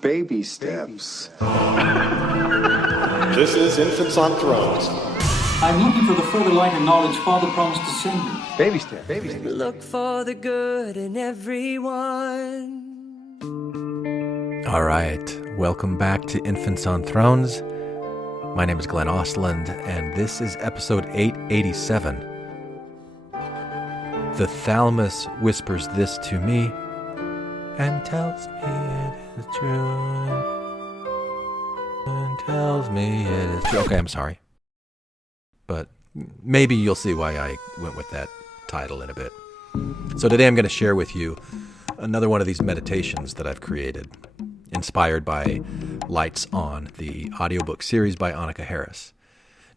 Baby steps. This is Infants on Thrones. I'm looking for the further light and knowledge Father promised to send me. Baby steps. Baby steps. Look for the good in everyone. All right, welcome back to Infants on Thrones. My name is Glenn Ostlund, and this is episode 887. The Thalmus whispers this to me and tells me it is true. And tells me it is true. Okay, I'm sorry. But maybe you'll see why I went with that title in a bit. So today I'm going to share with you another one of these meditations that I've created, inspired by Lights On, the audiobook series by Annaka Harris.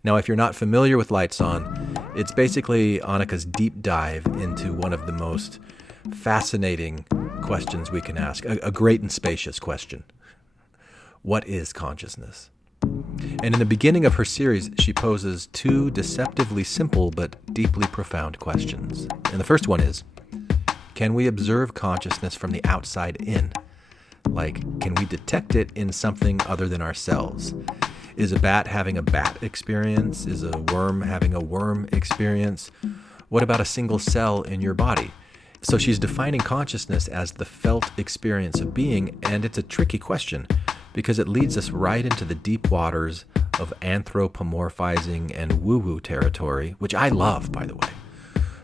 Now, if you're not familiar with Lights On, it's basically Annaka's deep dive into one of the most fascinating questions we can ask, a great and spacious question. What is consciousness? And in the beginning of her series, she poses two deceptively simple but deeply profound questions. And the first one is, can we observe consciousness from the outside in? Like, can we detect it in something other than ourselves? Is a bat having a bat experience? Is a worm having a worm experience? What about a single cell in your body? So she's defining consciousness as the felt experience of being, and it's a tricky question because it leads us right into the deep waters of anthropomorphizing and woo-woo territory, which I love, by the way.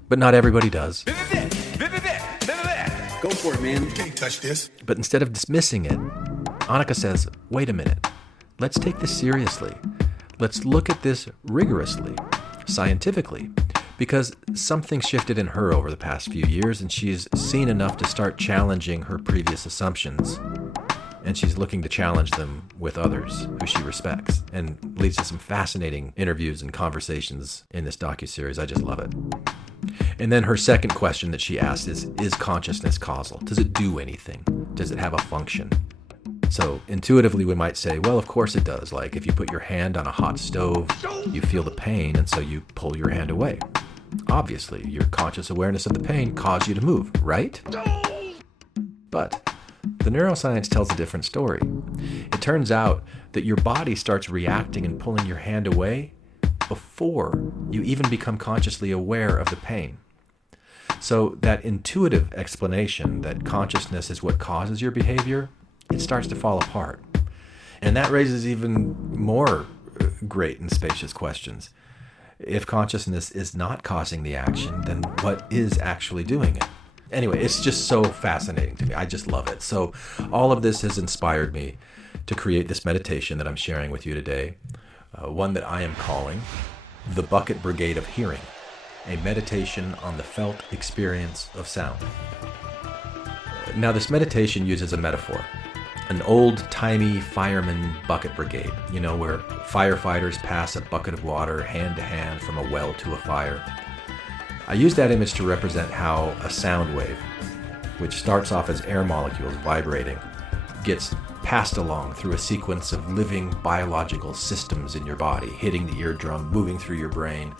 But not everybody does. Go for it, man. You can't touch this. But instead of dismissing it, Annaka says, wait a minute. Let's take this seriously. Let's look at this rigorously, scientifically, because something shifted in her over the past few years, and she's seen enough to start challenging her previous assumptions. And she's looking to challenge them with others who she respects, and leads to some fascinating interviews and conversations in this docuseries. I just love it. And then her second question that she asks is consciousness causal? Does it do anything? Does it have a function? So intuitively we might say, well, of course it does. Like if you put your hand on a hot stove, you feel the pain, and so you pull your hand away. Obviously, your conscious awareness of the pain caused you to move, right? But the neuroscience tells a different story. It turns out that your body starts reacting and pulling your hand away before you even become consciously aware of the pain. So that intuitive explanation that consciousness is what causes your behavior, it starts to fall apart. And that raises even more great and spacious questions. If consciousness is not causing the action, then what is actually doing it? Anyway, it's just so fascinating to me. I just love it. So all of this has inspired me to create this meditation that I'm sharing with you today, one that I am calling the Bucket Brigade of Hearing, a meditation on the felt experience of sound. Now, this meditation uses a metaphor. An old-timey fireman bucket brigade, where firefighters pass a bucket of water hand to hand from a well to a fire. I use that image to represent how a sound wave, which starts off as air molecules vibrating, gets passed along through a sequence of living biological systems in your body, hitting the eardrum, moving through your brain,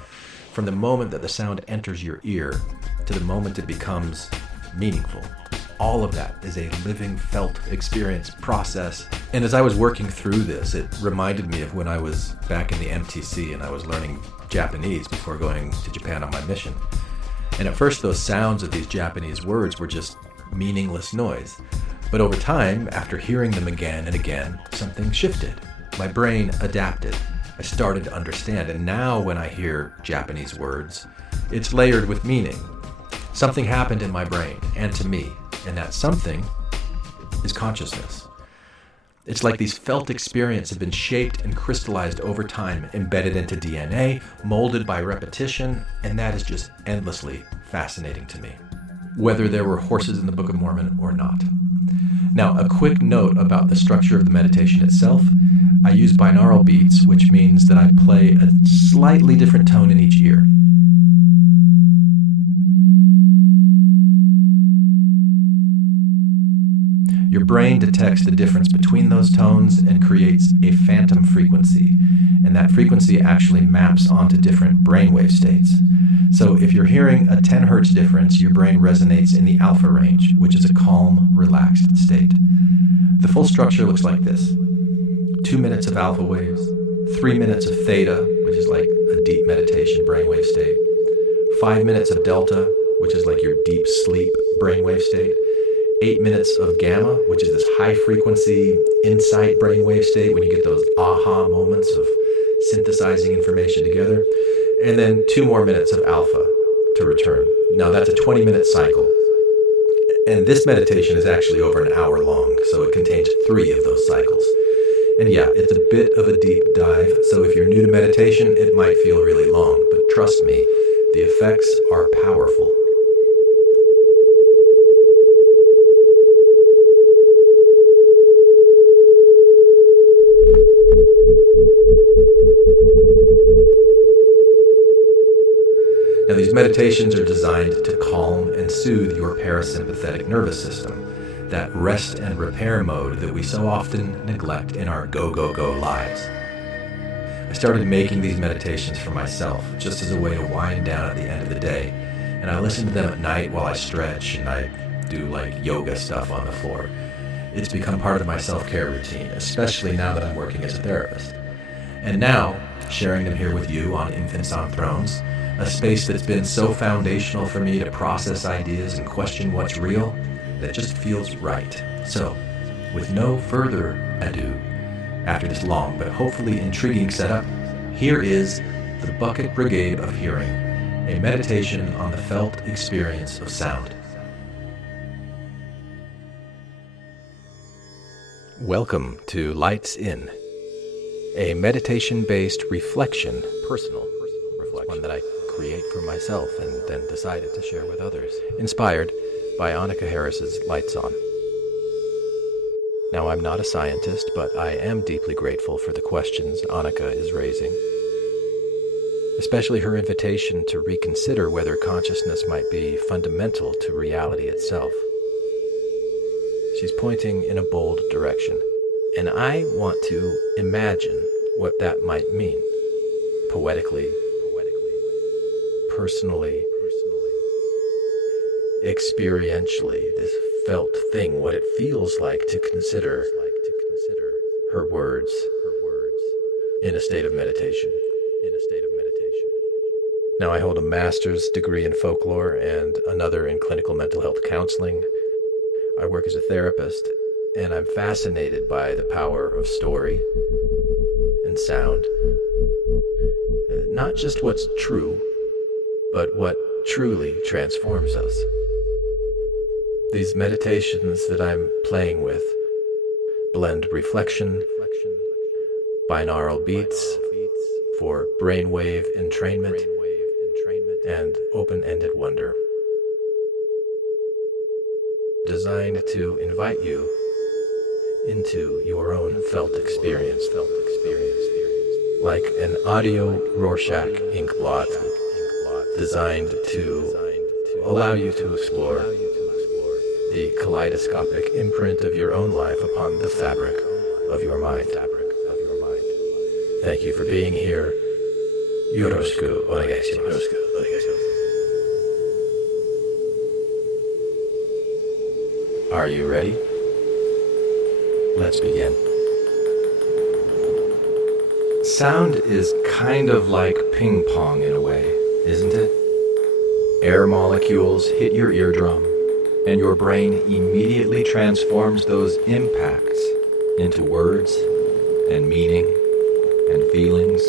from the moment that the sound enters your ear to the moment it becomes meaningful. All of that is a living, felt experience process. And as I was working through this, it reminded me of when I was back in the MTC and I was learning Japanese before going to Japan on my mission. And at first, those sounds of these Japanese words were just meaningless noise. But over time, after hearing them again and again, something shifted. My brain adapted. I started to understand. And now when I hear Japanese words, it's layered with meaning. Something happened in my brain and to me. And that something is consciousness. It's like these felt experiences have been shaped and crystallized over time, embedded into DNA, molded by repetition, and that is just endlessly fascinating to me, whether there were horses in the Book of Mormon or not. Now, a quick note about the structure of the meditation itself. I use binaural beats, which means that I play a slightly different tone in each ear. Your brain detects the difference between those tones and creates a phantom frequency, and that frequency actually maps onto different brainwave states. So if you're hearing a 10 hertz difference, your brain resonates in the alpha range, which is a calm, relaxed state. The full structure looks like this: 2 minutes of alpha waves, 3 minutes of theta, which is like a deep meditation brainwave state, 5 minutes of delta, which is like your deep sleep brainwave state, 8 minutes of gamma, which is this high frequency insight brainwave state when you get those aha moments of synthesizing information together, and then 2 more minutes of alpha to return. Now that's a 20-minute cycle. And this meditation is actually over an hour long, so it contains 3 of those cycles. And yeah, it's a bit of a deep dive, so if you're new to meditation, it might feel really long, but trust me, the effects are powerful. Now, these meditations are designed to calm and soothe your parasympathetic nervous system, that rest and repair mode that we so often neglect in our go lives. I started making these meditations for myself, just as a way to wind down at the end of the day, and I listen to them at night while I stretch and I do like yoga stuff on the floor. It's become part of my self-care routine, especially now that I'm working as a therapist. And now, sharing them here with you on Infants on Thrones, a space that's been so foundational for me to process ideas and question what's real, that just feels right. So, with no further ado, after this long but hopefully intriguing setup, here is the Bucket Brigade of Hearing, a meditation on the felt experience of sound. Welcome to Lights In, a meditation-based reflection, personal reflection, one that I create for myself and then decided to share with others, inspired by Annaka Harris's Lights On. Now, I'm not a scientist, but I am deeply grateful for the questions Annaka is raising, especially her invitation to reconsider whether consciousness might be fundamental to reality itself. She's pointing in a bold direction, and I want to imagine what that might mean, poetically, personally, experientially, this felt thing, what it feels like to consider her words in a state of meditation. Now, I hold a master's degree in folklore and another in clinical mental health counseling. I work as a therapist, and I'm fascinated by the power of story and sound. Not just what's true, but what truly transforms us. These meditations that I'm playing with blend reflection, binaural beats for brainwave entrainment, and open-ended wonder, designed to invite you into your own felt experience, like an audio Rorschach ink blot designed to allow you to explore the kaleidoscopic imprint of your own life upon the fabric of your mind. Thank you for being here. Yoroshiku onegai shimasu. Are you ready? Let's begin. Sound is kind of like ping pong in a way, isn't it? Air molecules hit your eardrum, and your brain immediately transforms those impacts into words and meaning and feelings.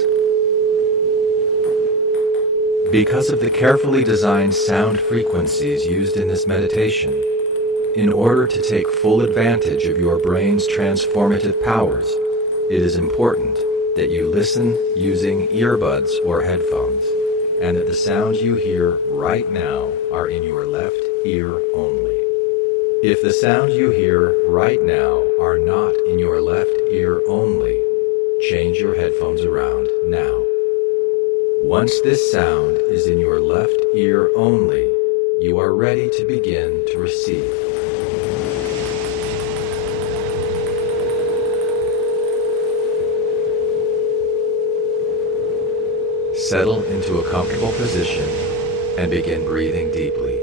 Because of the carefully designed sound frequencies used in this meditation, in order to take full advantage of your brain's transformative powers, it is important that you listen using earbuds or headphones, and that the sounds you hear right now are in your left ear only. If the sounds you hear right now are not in your left ear only, change your headphones around now. Once this sound is in your left ear only, you are ready to begin to receive. Settle into a comfortable position and begin breathing deeply.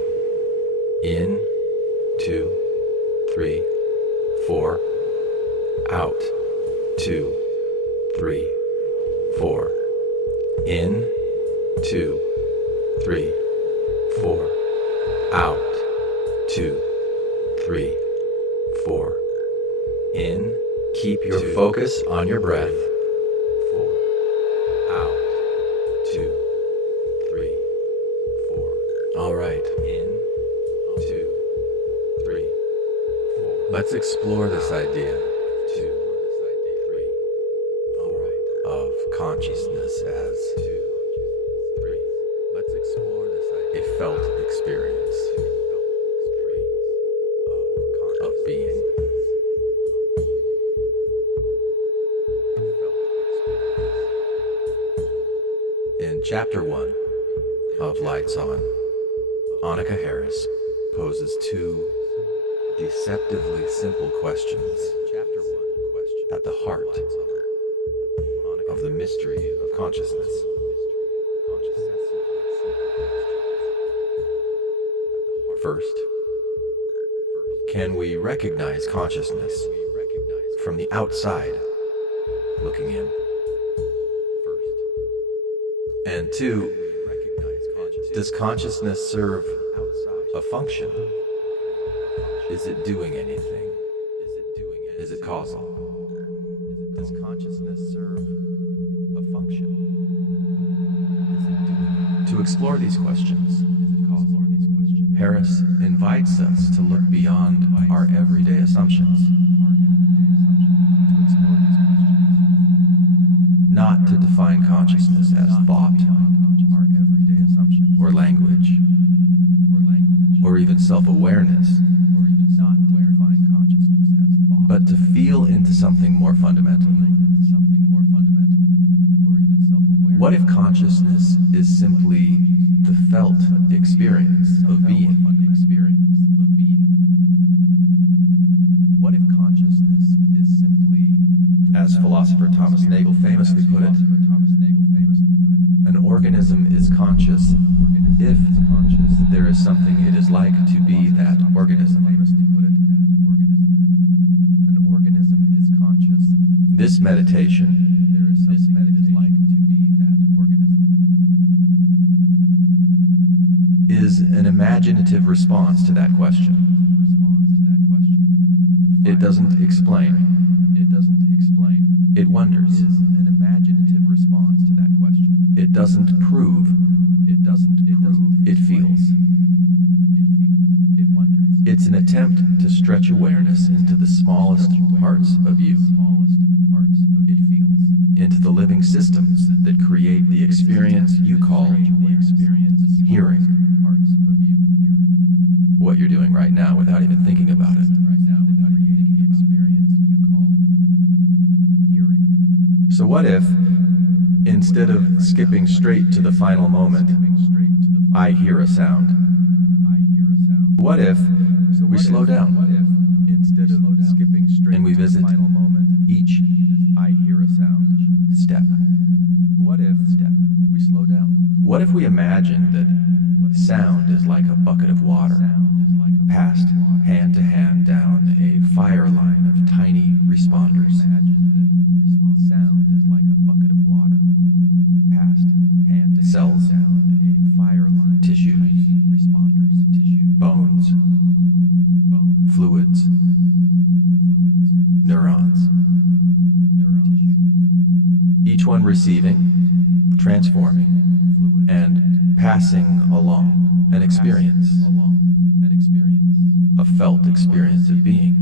In, 2, 3, 4. Out, 2, 3, 4. In, 2, 3, 4. Out, 2, 3, 4. In, keep your focus on your breath. 4. Out, 2, 3, 4. All right. In, 2, 3, 4. Let's explore this idea. 2, 3, 4. Of consciousness as 2, 3. Let's explore this idea. A felt experience. Of being. In Chapter 1 of Lights On, Annaka Harris poses two deceptively simple questions at the heart of the mystery of consciousness. First, can we recognize consciousness from the outside looking in? And two, does consciousness serve a function? Is it doing anything? Is it causal? Does consciousness serve a function? To explore these questions, Harris invites us to look beyond our everyday assumptions. Not to define consciousness as thought, or language, or even self-awareness, but to feel into something more fundamental. What if consciousness is simply the felt experience of being? What if consciousness is simply, as philosopher Thomas Nagel famously put it, an organism is conscious if there is something it is like to be that organism. An organism is conscious. This meditation, is an imaginative response to that question. It doesn't explain. It wonders. An imaginative response to that question. It doesn't prove. It feels. It wonders. It's an attempt to stretch awareness into the smallest parts of you. It feels. Into the living systems that create the experience you call hearing. What you're doing right now without even thinking about it. So what if, instead of skipping straight to the final moment, I hear a sound? What if we slow down? Instead of skipping straight and we visit each I hear a sound step. What if we slow down? What if we imagine that sound is like a bucket of water, passed hand to hand down a fire line of tiny responders? Sound is like a bucket of water, passed hand to cells, a fire line, tissues, responders, bones, fluids, neurons, each one receiving, transforming, and passing along an experience, a felt experience of being,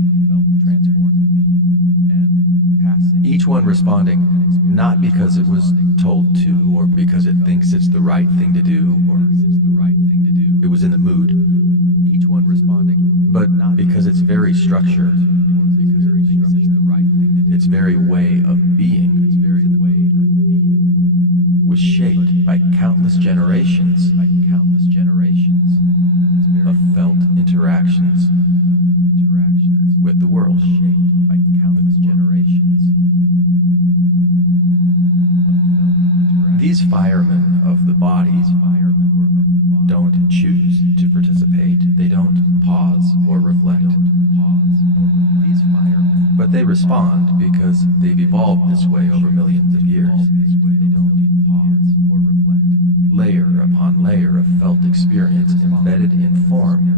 each one responding not because it was told to, or because it thinks it's the right thing to do, or it was in the mood. Each one responding, but not because it's very structured, or because it thinks it's the right thing to do. Its very way of being, was shaped by countless generations of felt interactions with the world. Shaped by countless generations These firemen of the bodies don't choose to participate. They don't pause or reflect. But they respond because they've evolved this way over millions of years. Layer upon layer of felt experience embedded in form,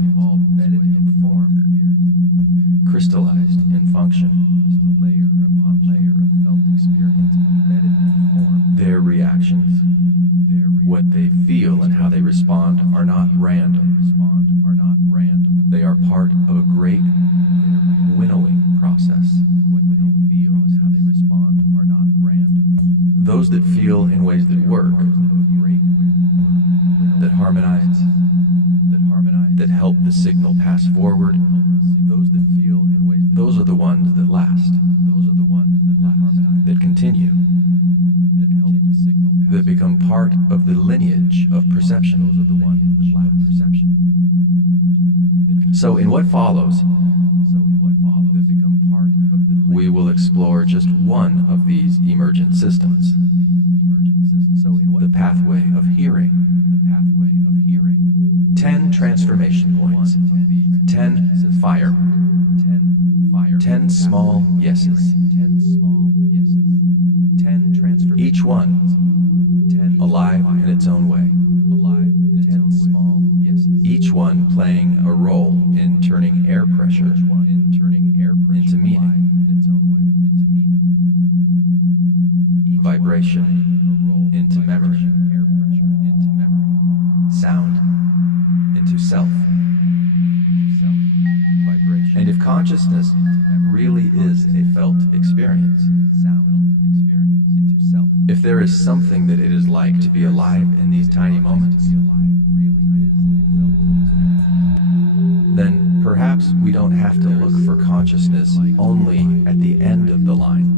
crystallized in function. Layer upon layer of felt experience embedded in form. Their reactions, what they feel and how they respond are not random. They are part of a great winnowing process. What they feel and how they respond are not random. Those that feel in ways that work, that harmonize, that help the signal pass forward, those that feel in ways that those are the ones that last. That continue, that help the signal pass, that become part of the lineage of perception. Those are the ones that last. So in what follows, we will explore just one of these emergent systems. The pathway of hearing. 10 transformation points. 10 firemen. 10 small yeses. Each one alive in its own way. Each one playing a role in turning air pressure into meaning. Vibration into memory. Sound into self. And if consciousness really is a felt experience, if there is something that it is like to be alive in these tiny moments, then perhaps we don't have to look for consciousness only at the end of the line.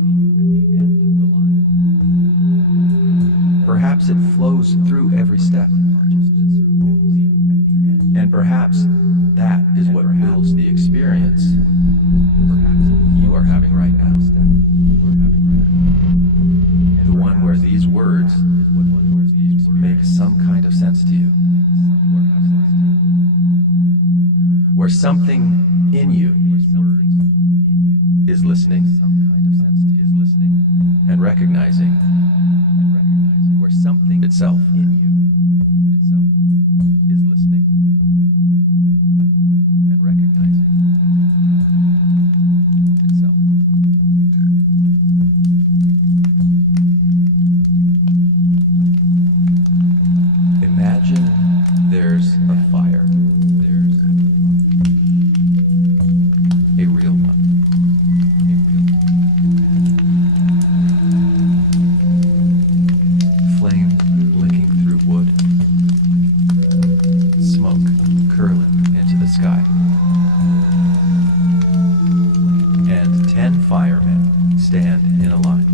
Perhaps it flows through every step. And perhaps that is what builds the experience you are having right now. The one where these words make some kind of sense to you. Where something in you is listening and recognizing where something itself in you is listening and recognizing itself. Imagine there's a fire. There's a real one. Flame licking through wood. Smoke curling into the sky. And 10 firemen stand in a line.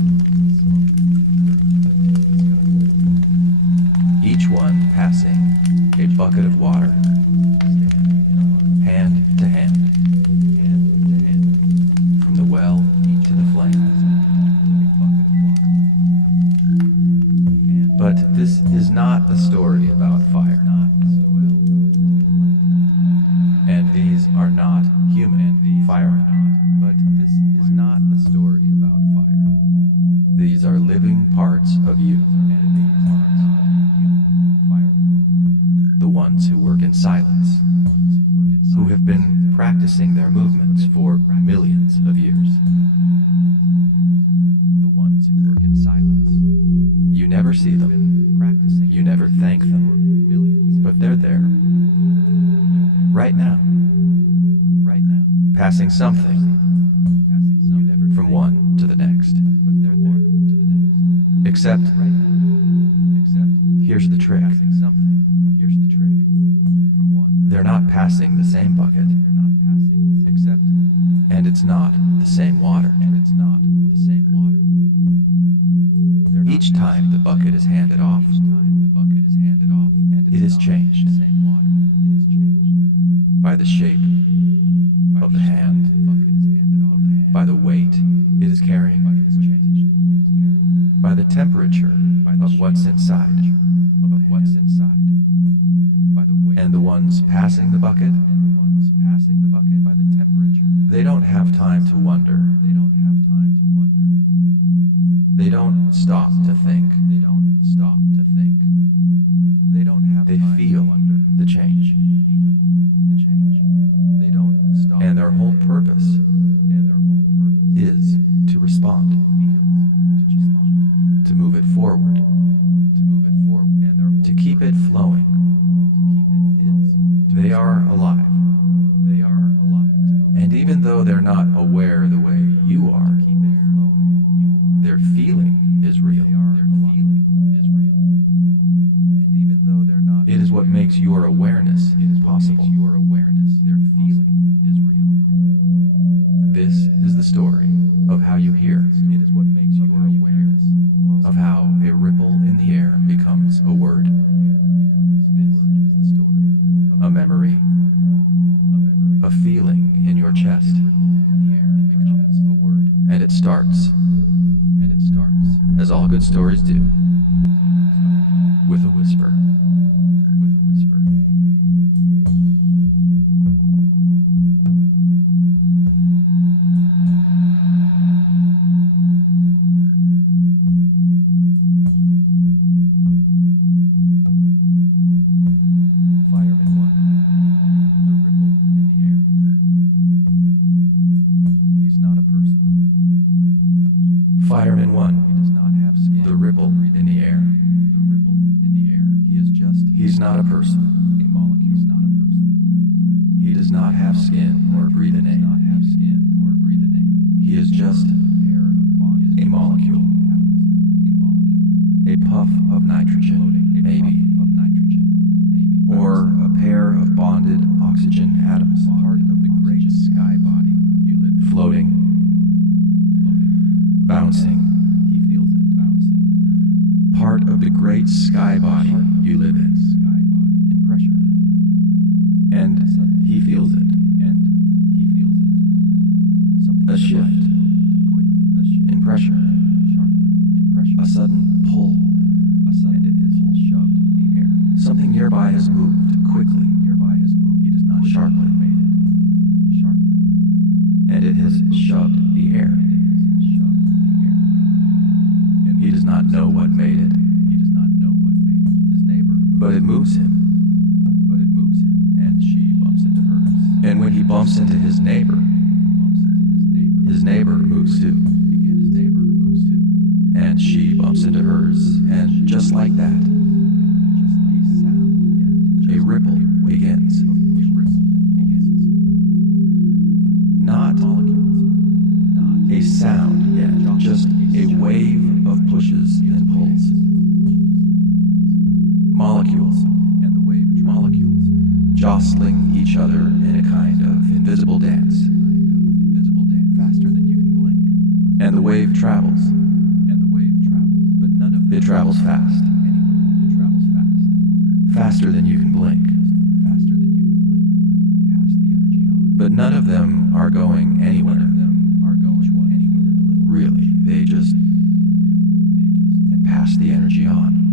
Each one passing a bucket of water, hand to hand, from the well to the flame. But this is not a story about fire. And these are not human firemen. But this is not a story about fire. These are living parts of you. The ones who work in silence, who have been practicing their movements for millions of years. The ones who work in silence. You never see them, you never thank them, but they're there. Right now. Passing something from one to the next. Except, here's the trick. They're not passing the same bucket. And it's not the same water. Each time the bucket is handed off, it is changed by the shape of the hand, by the weight it is carrying. carrying is changed by the temperature of what's inside, and the ones passing the bucket, by the temperature. They don't have time to wonder. They don't stop to think. They feel the change. And their whole purpose is to respond, to move it forward, to keep it flowing. They are alive. And even though they're not aware the way you are, their feeling is real. It is what makes your awareness possible. Their feeling is real. This is the story of how you hear. It is what makes your awareness of how a ripple in the air becomes a word. This is the story of a memory, a feeling in your chest. Becomes a word. And it starts, as all good stories do, with a whisper. Fireman 1, the ripple in the air. He's not a person. Fireman 1, he does not have skin. The ripple in the air. He's not a person. A molecule. He's not a person. He does not have skin or breathe in air. He is just a molecule. A puff of nitrogen, maybe. Or a pair of bonded oxygen atoms. Part of the great sky body you live in. Floating. Bouncing. He feels it. Bouncing. Part of the great sky body you live in. And he feels it. A shift in pressure. A sudden pull. And it has shoved the air. Something nearby has moved quickly. He does not sharply. And it has shoved the air. He does not know what made it. His neighbor. But it moves him. And she bumps into hers. And when he bumps into his neighbor moves too. And she bumps into hers. And just like that, a ripple begins. Not a sound yet, just a wave of pushes and pulls. Molecules jostling each other in a kind of invisible dance. Faster than you can blink. And the wave travels. But none of it travels fast. Faster than you can blink. Past the energy on. But none of them are going anywhere. Really, they just pass the energy on.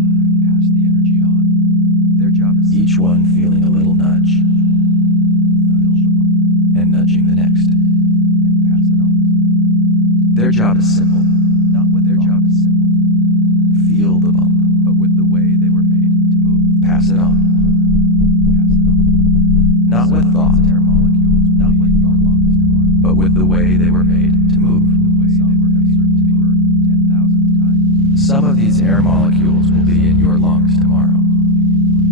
Their job is each one feeling a little nudge, and nudging the next, and pass it on. Their job is simple. Not with their job is simple. Feel the bump, but with the way they were made to move. Pass it on. Not with thought. Air molecules, not with your lungs tomorrow, but with the way they were made to move. Some of these air molecules will be in your lungs tomorrow.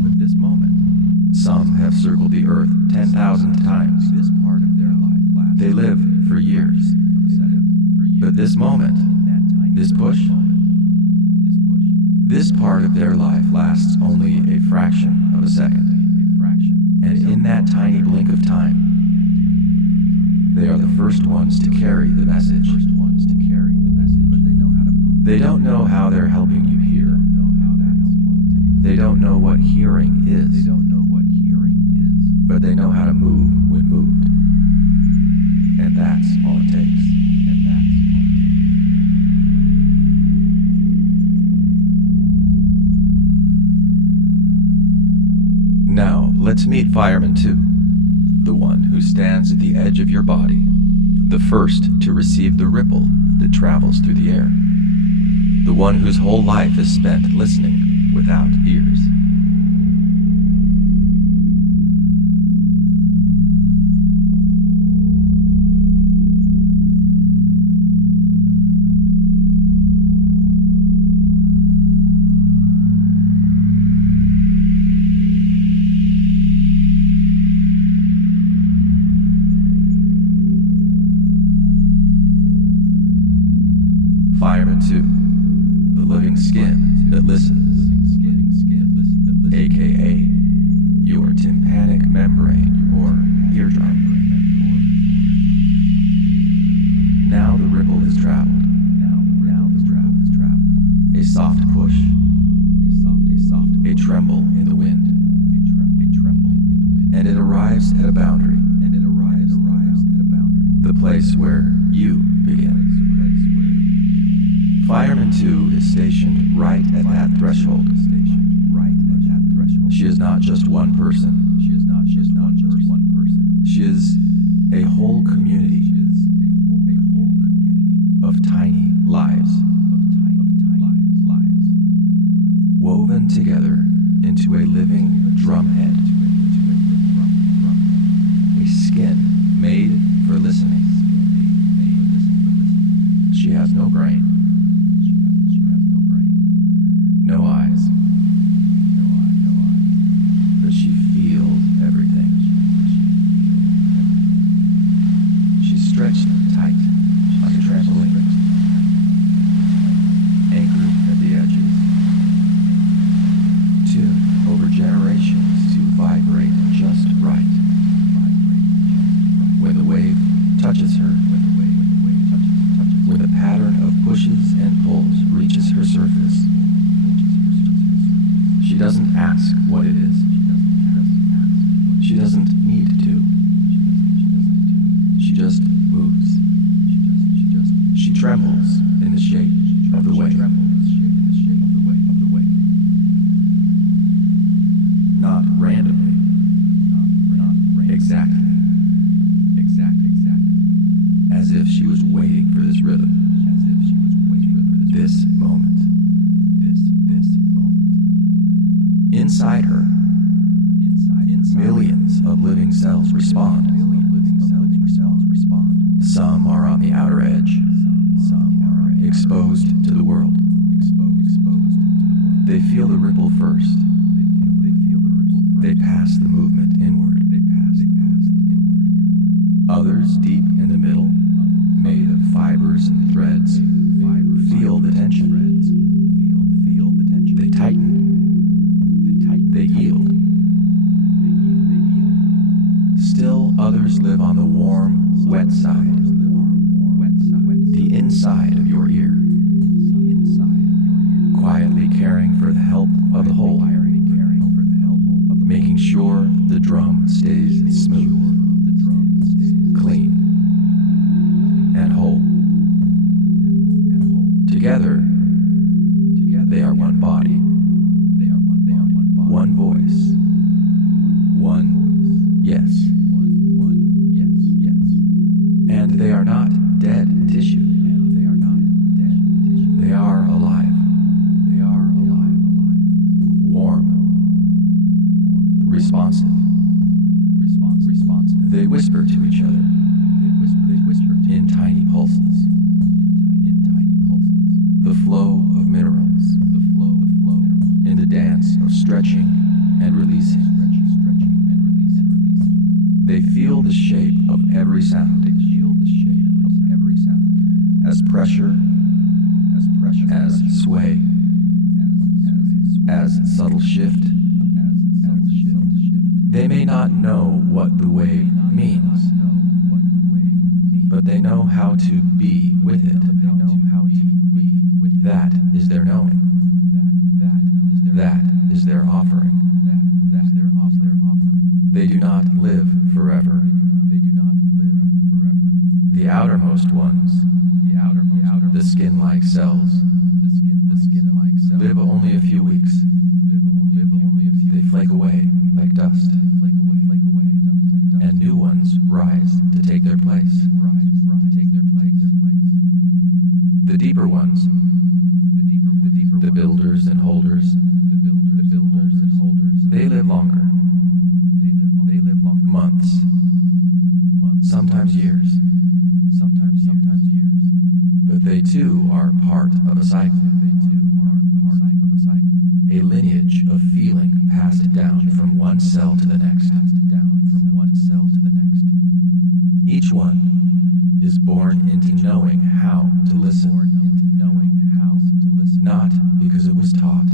But this moment, some have circled the earth 10,000 times. This part of their life lasts. They live for years. But this moment, this push, this part of their life lasts only a fraction of a second. And in that tiny blink of time, they are the first ones to carry the message. They don't know how they're helping you hear. They don't know what hearing is. But they know how to move when moved. And that's all it takes. Let's meet Fireman 2, the one who stands at the edge of your body, the first to receive the ripple that travels through the air, the one whose whole life is spent listening without ears. Fireman 2, the living skin that listens, aka your tympanic membrane or eardrum. Now the ripple has traveled. A soft push, a tremble in the wind, and it arrives at a boundary, the place where you begin. Fireman 2 is stationed right at that threshold. She is not just one person. She is a whole community of tiny lives, woven together into a living drumhead, a skin made for listening. She has no brain, no eyes, but she feels everything. She's stretched tight on a trampoline, anchored at the edges, tuned over generations to vibrate just right. When the wave touches her, when the pattern of pushes and pulls reaches her surface, she doesn't ask what it is. She doesn't need to. She just moves. She trembles in the shape of the wave. Not randomly. Exactly. As if she was waiting for this rhythm. This moment. Inside her, millions of living cells respond. Some are on the outer edge, exposed to the world. They feel the ripple first. They pass the movement inward. Others deep in the middle, made of fibers and threads, feel the tension. They tighten. They yield. Still others live on the warm, wet side, the inside of your ear, quietly caring for the health of the whole, making sure the drum stays smooth, clean, and whole. Together, they are one body. One voice. One yes. And they are not dead tissue. They are alive. Warm. Responsive. They whisper to each other. In tiny pulses. The flow of minerals. In the dance of stretching and releasing. They feel the shape of every sound. As pressure, as sway, as subtle shift. They may not know what the wave means, but they know how to be with it. That is their knowing. That is their offering. They do not live forever. The outermost ones, the skin-like cells, live only a few weeks. They flake away like dust, and new ones rise to take their place. The deeper ones, the builders and holders, they live longer. Months, sometimes years, but they too are part of a cycle. A lineage of feeling passed down from one cell to the next. Each one is born into knowing how to listen. Not because it was taught,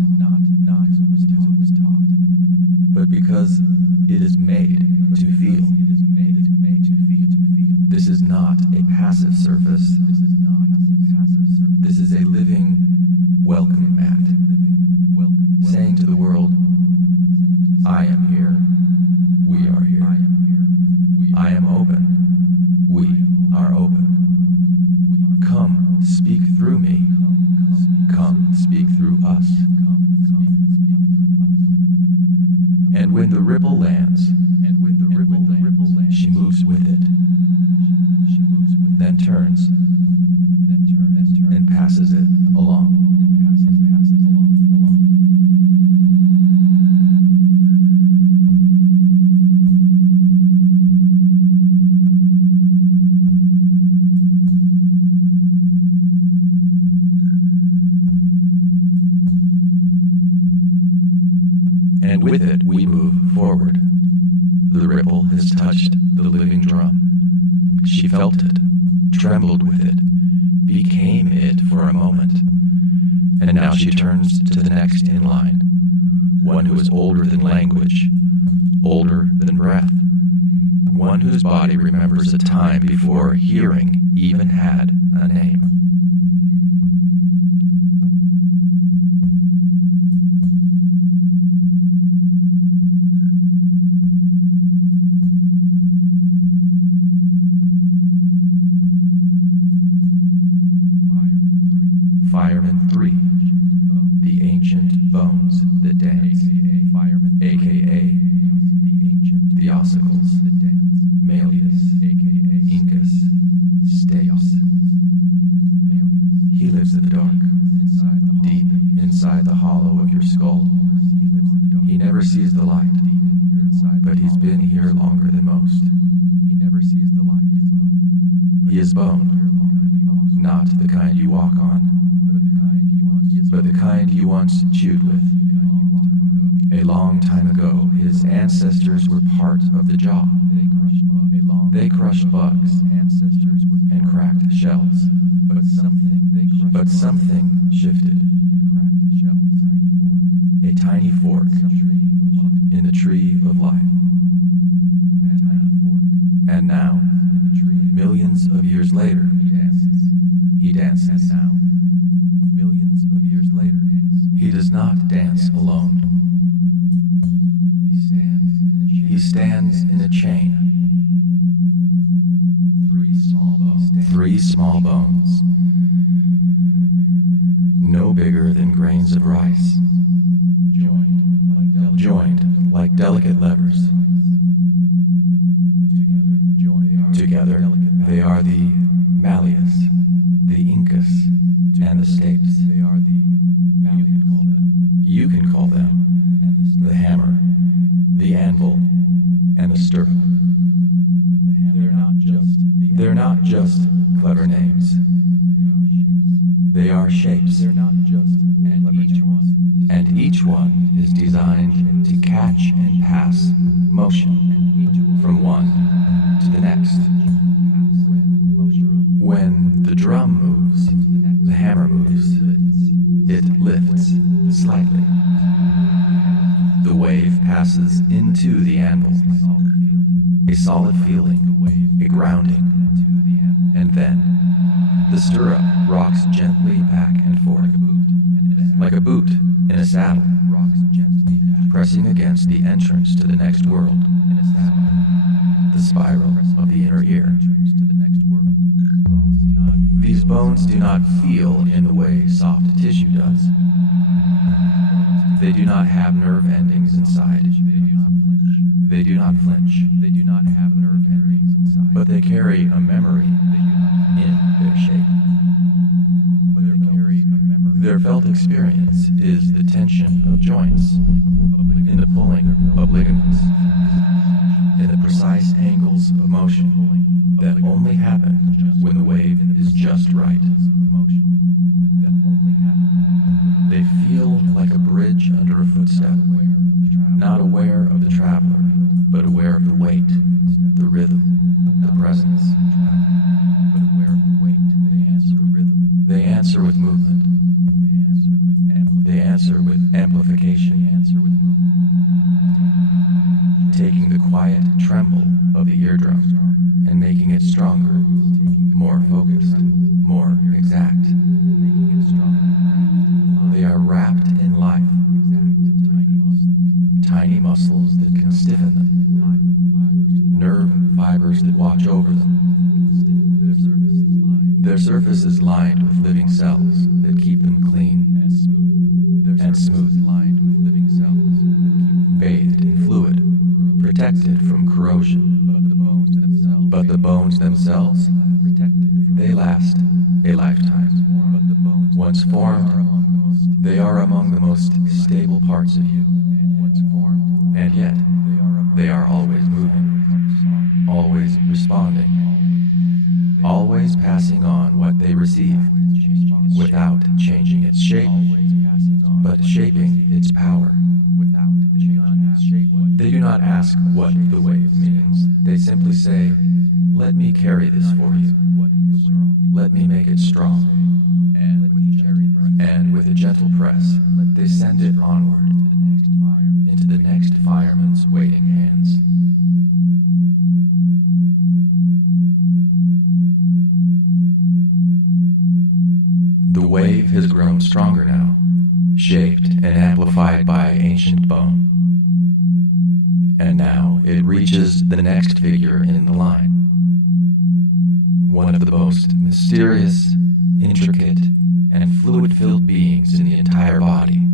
but because it is made to feel. This is not a passive surface. This is a living welcome mat, saying to the world, I am here, we are here. I am open, we are open. Come, speak through me. Come, speak through us. And when the ripple lands, she moves with it, then turns, and passes it along. And with it we move forward. The ripple has touched the living drum. She felt it, trembled with it, became it for a moment. And now she turns to the next in line, one who is older than language, older than breath, one whose body remembers a time before hearing even had a name. Fireman 3, the ancient bones that dance, aka the ossicles, Malleus, Incus, Stapes. He lives in the dark, deep inside the hollow of your skull. He never sees the light, but he's been here longer than most. He is bone, not the kind you walk on, but the kind you once chewed with. A long time ago, his ancestors were part of the jaw. They crushed bugs and cracked shells, but something shifted. A tiny fork in the tree of life. And now, millions of years later, he dances. He does not dance alone. He stands in a chain. Three small bones. No bigger than grains of rice. Joined like delicate levers. Together, they are the Malleus, the Incus, and the Stapes. You can call them the hammer, the anvil, and the stirrup. They're not just clever names. They are shapes. And each one is designed to catch and pass motion from one to the next. When the drum moves, the hammer moves. It lifts slightly. The wave passes into the anvil. A solid feeling, a grounding. And then the stirrup rocks gently back and forth, like a boot saddle, pressing against the entrance to the next world, the spiral of the inner ear. These bones do not feel in the way soft tissue does. They do not have nerve endings inside. They do not flinch. They do not have nerve endings inside. But they carry a memory in their shape. Their felt experience is the tension of joints, in the pulling of ligaments, in the precise angles of motion that only happen when the wave is just right. They feel like a bridge under a footstep, not aware of the traveler, but aware of the weight, the rhythm, the presence. They answer with movement. They answer with amplification. Taking the quiet tremble of the eardrum and making it stronger, more focused, more exact. They are wrapped in life. Tiny muscles that can stiffen them. Nerve fibers that watch over them. Their surface is lined with living cells that keep them clean and smooth. Bathed in fluid, protected from corrosion. But the bones themselves, they last a lifetime. Once formed, they are among the most stable parts of you. And yet, they are always moving, always responding, always passing on what they receive, without changing its shape, but shaping its power. They do not ask what the wave means. They simply say, "Let me carry this for you. Let me make it strong." And with a gentle press, they send it onward into the next fireman's waiting hands. The wave has grown stronger now, shaped and amplified by ancient bone. And now it reaches the next figure in the line. One of the most mysterious, intricate, and fluid-filled beings in the entire body.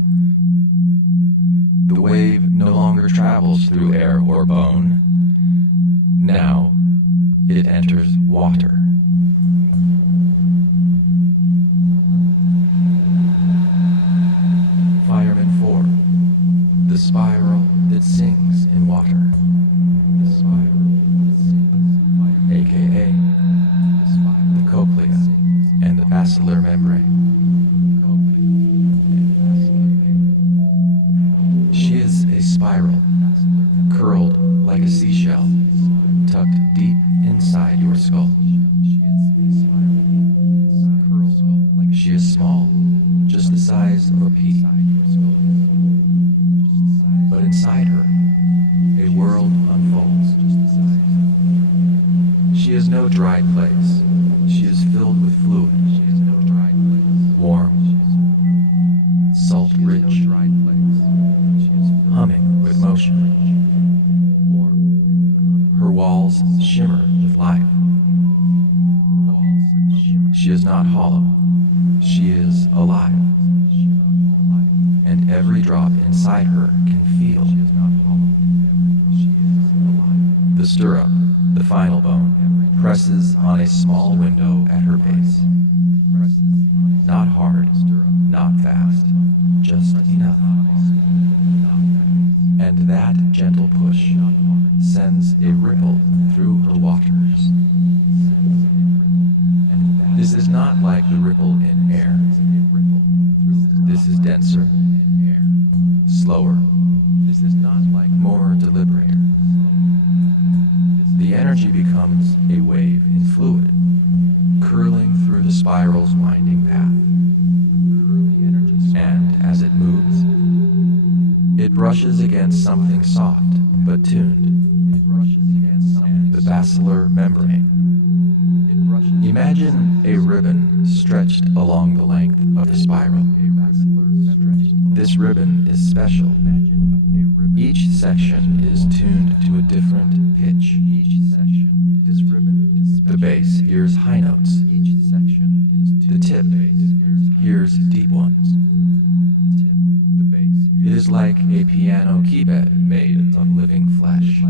The wave no longer travels through air or bone. Now it enters water. Fireman 4, the spiral that sings in water. AKA the cochlea and the basilar membrane. She is a spiral, curled like a seashell, tucked deep inside your skull. She is small, just the size of a pea. But inside her, a world unfolds. She is no dry place. She is filled with fluid. Warm, salt-rich, humming with motion. Her walls shimmer with life. She is not hollow. She is alive. And every drop inside her can feel. The stirrup, the final bone, presses on a small window at her base. Not hard, not fast, just enough. And that gentle push sends a ripple through her waters. This is not like the ripple in air. This is denser, slower, more deliberate. The energy becomes a wave in fluid, curling through the spiral's winding path. And as it moves, it brushes against something soft but tuned, the basilar membrane. Imagine a ribbon stretched along the length of the spiral. This ribbon is special. Each section is tuned to a different pitch. The bass hears high notes. The tip hears deep ones. It is like a piano keyboard made of living flesh.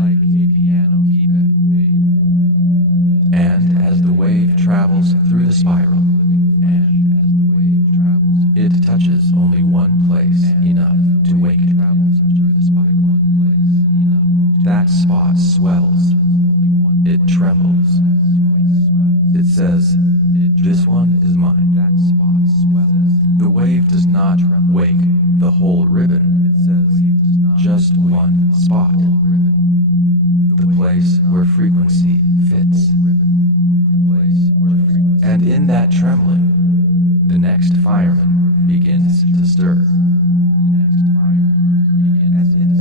And as the wave travels through the spiral, it touches only one place enough to wake it. That spot swells. It trembles. It says, "This one is mine." The wave does not wake the whole ribbon. Just one spot. The place where frequency fits. And in that trembling, the next fireman begins to stir.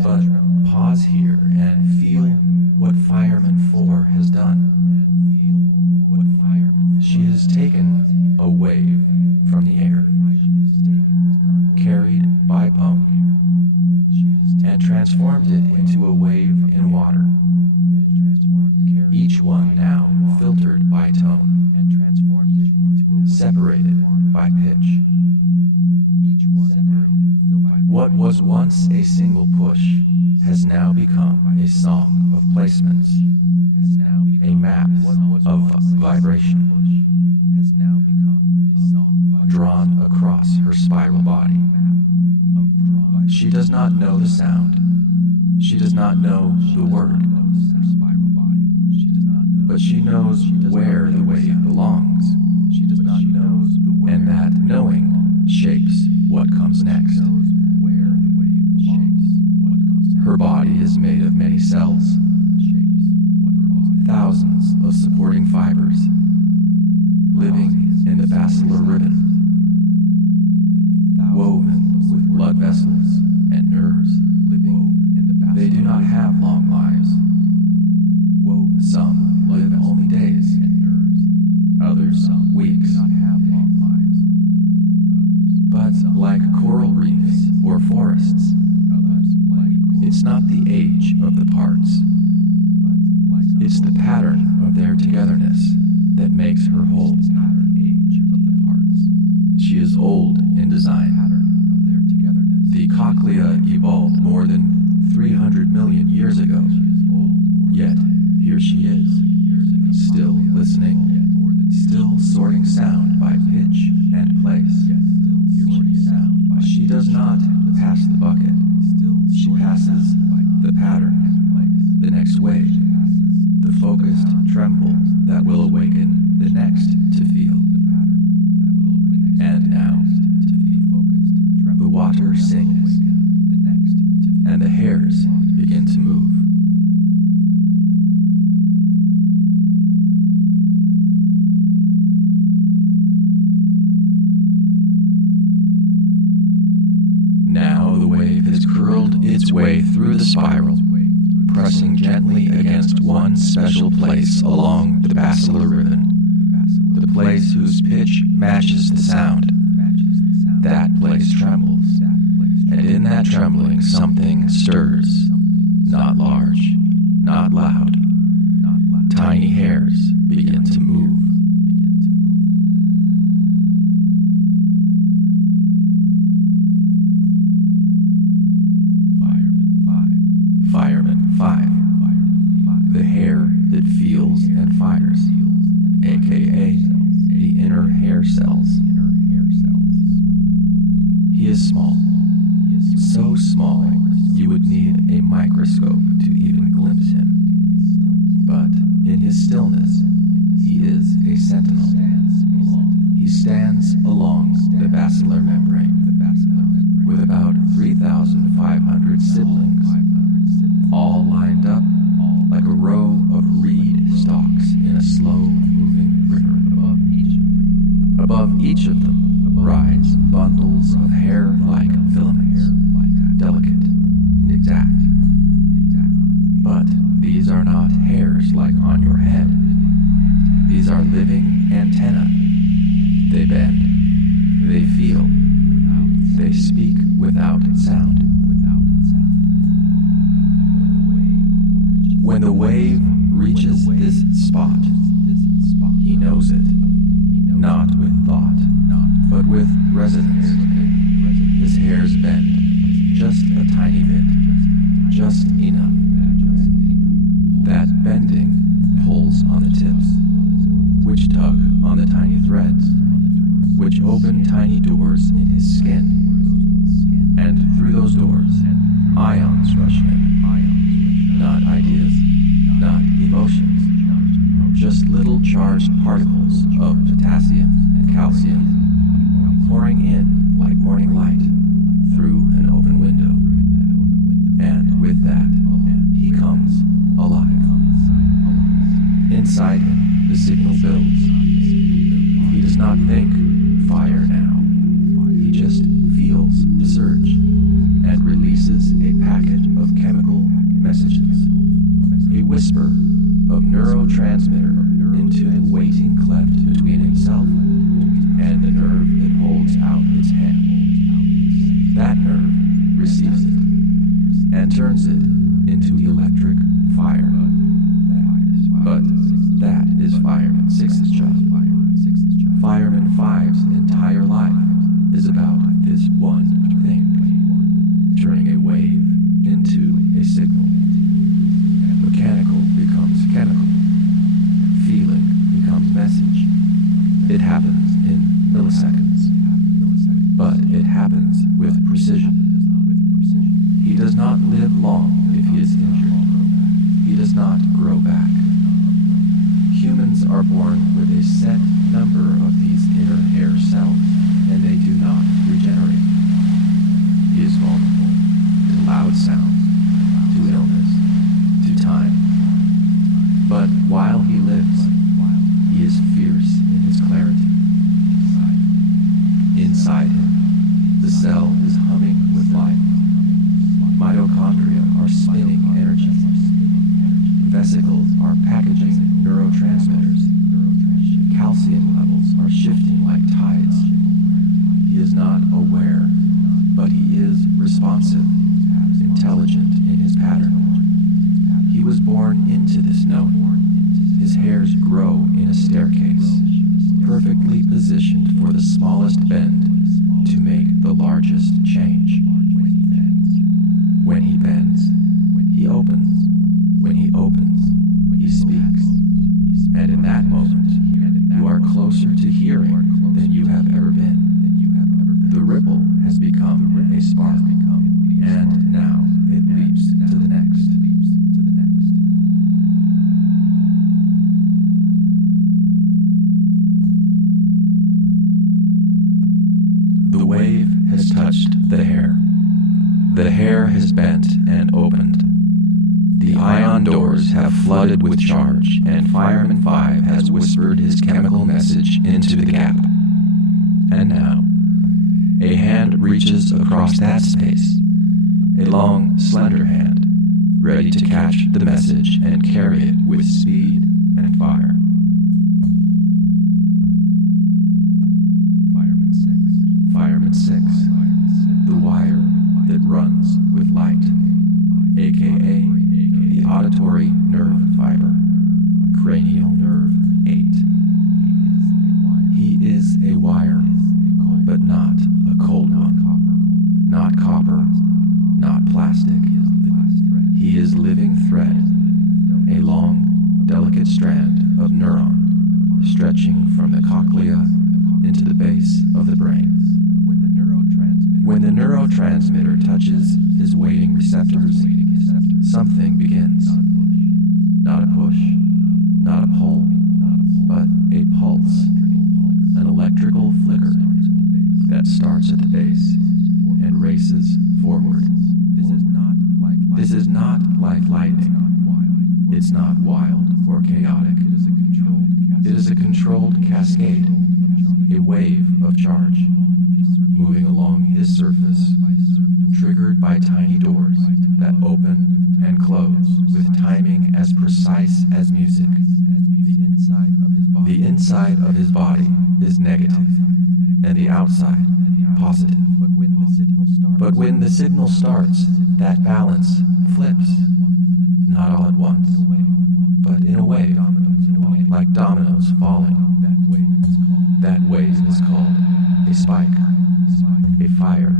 But pause here and feel what Fireman 4 has done. She has taken a wave from the air, carried by pump, and transformed it into a wave in water. Each one now filtered by tone, separated by pitch. What was once a single push has now become a song of placements, a map of vibration, drawn across her spiral body. She does not know the sound. She does not know the word. But she knows where the wave belongs. And that knowing shapes what comes next. Her body is made of many cells, thousands of supporting fibers, living in the basilar ribbon, woven with blood vessels and nerves. They do not have long lives. Some live only days, others weeks. But like coral reefs or forests, it's not the age of the parts. It's the pattern of their togetherness that makes her whole. She is old in design. The cochlea evolved more than 300 million years ago. Yet, here she is, still listening, still sorting sound by pitch and place. She does not pass the bucket. She passes the pattern, the next wave, the focused tremble that will awaken the next to feel. And now, the water sings, and the hairs begin to move. Now the wave has curled its way through the spiral, pressing gently against one special place along the basilar ribbon, the place whose pitch matches the sound. That place trembles, and in that trembling something stirs, not large, not loud. Tiny hairs begin to move. Fireman 5, the hair that feels and fires, aka the inner hair cells. He is small, so small you would need a microscope to even glimpse him. But in his stillness, he is a sentinel. He stands along the basilar membrane, with about 3,500 siblings, all lined up like a row of reed stalks in a slow-moving river. Above each of them rise bundles of hair-like filaments, delicate and exact. But these are not hairs like on your head. These are living antennae. They bend, They speak without sound. When the wave reaches this spot, he knows it, not with thought, but with resonance. His hairs bend, just a tiny bit, just enough. That bending pulls on the tips, which tug on the tiny threads, which open tiny doors in his skin. And through those doors, ions rush in. Not ideas, not emotions, just little charged particles of potassium and calcium pouring in like morning light through an open window. And with that, he comes alive. Inside him, the signal builds. He does not think fire now. He just feels the surge and releases a packet of chemical messages. A whisper of neurotransmitter into the waiting cleft between himself and the nerve that holds out its hand. That nerve receives it and turns it into electric fire. But that is Fireman 6's job. Fireman 5's entire life is about this one thing, turning a wave into a signal. Mechanical becomes chemical. Feeling becomes message. It happens in milliseconds. But it happens with precision. He does not live long if he is injured. He does not grow back. Humans are born with a set number of these inner hair cells, and they do not regenerate. He is vulnerable to loud sounds, to illness, to time. But while he lives, he is fierce in his clarity. Inside him, the cell is humming with life. Mitochondria are spinning energy. Vesicles are packaging neurotransmitters. Calcium levels are shifting like tides. He is not aware, but he is responsive, intelligent in his pattern. He was born into this knowing. His hairs grow in a staircase, perfectly positioned for the smallest bend to make the largest change. When he bends, he opens. When he opens, he speaks. And in that moment, you are closer to hearing than you have ever been. The ripple has become a spark, and now it leaps to the next. The wave has touched the hair. The hair has bent and opened. The ion doors have flooded with charge, and Fireman 5 has whispered his chemical message into the gap. And now, a hand reaches across that space, a long, slender hand, ready to catch the message and carry it with speed and fire. Fireman 6, the wire that runs with light, aka the auditory nerve fiber, cranial nerve 8. He is a wire, but not a cold one. Not copper, not plastic. He is living thread, a long, delicate strand of neuron stretching from the cochlea into the base of the brain. When the neurotransmitter touches his waiting receptors, something begins. Not a push, not a pull, but a pulse, an electrical flicker that starts at the base and races forward. This is not like lightning. It's not wild or chaotic. It is a controlled cascade A wave of charge moving along his surface, triggered by tiny doors that open and close with timing as precise as music. The inside of his body is negative, and the outside positive. But when the signal starts, that balance flips, not all at once, but in a wave, like dominoes falling. That wave is called a spike, a fire,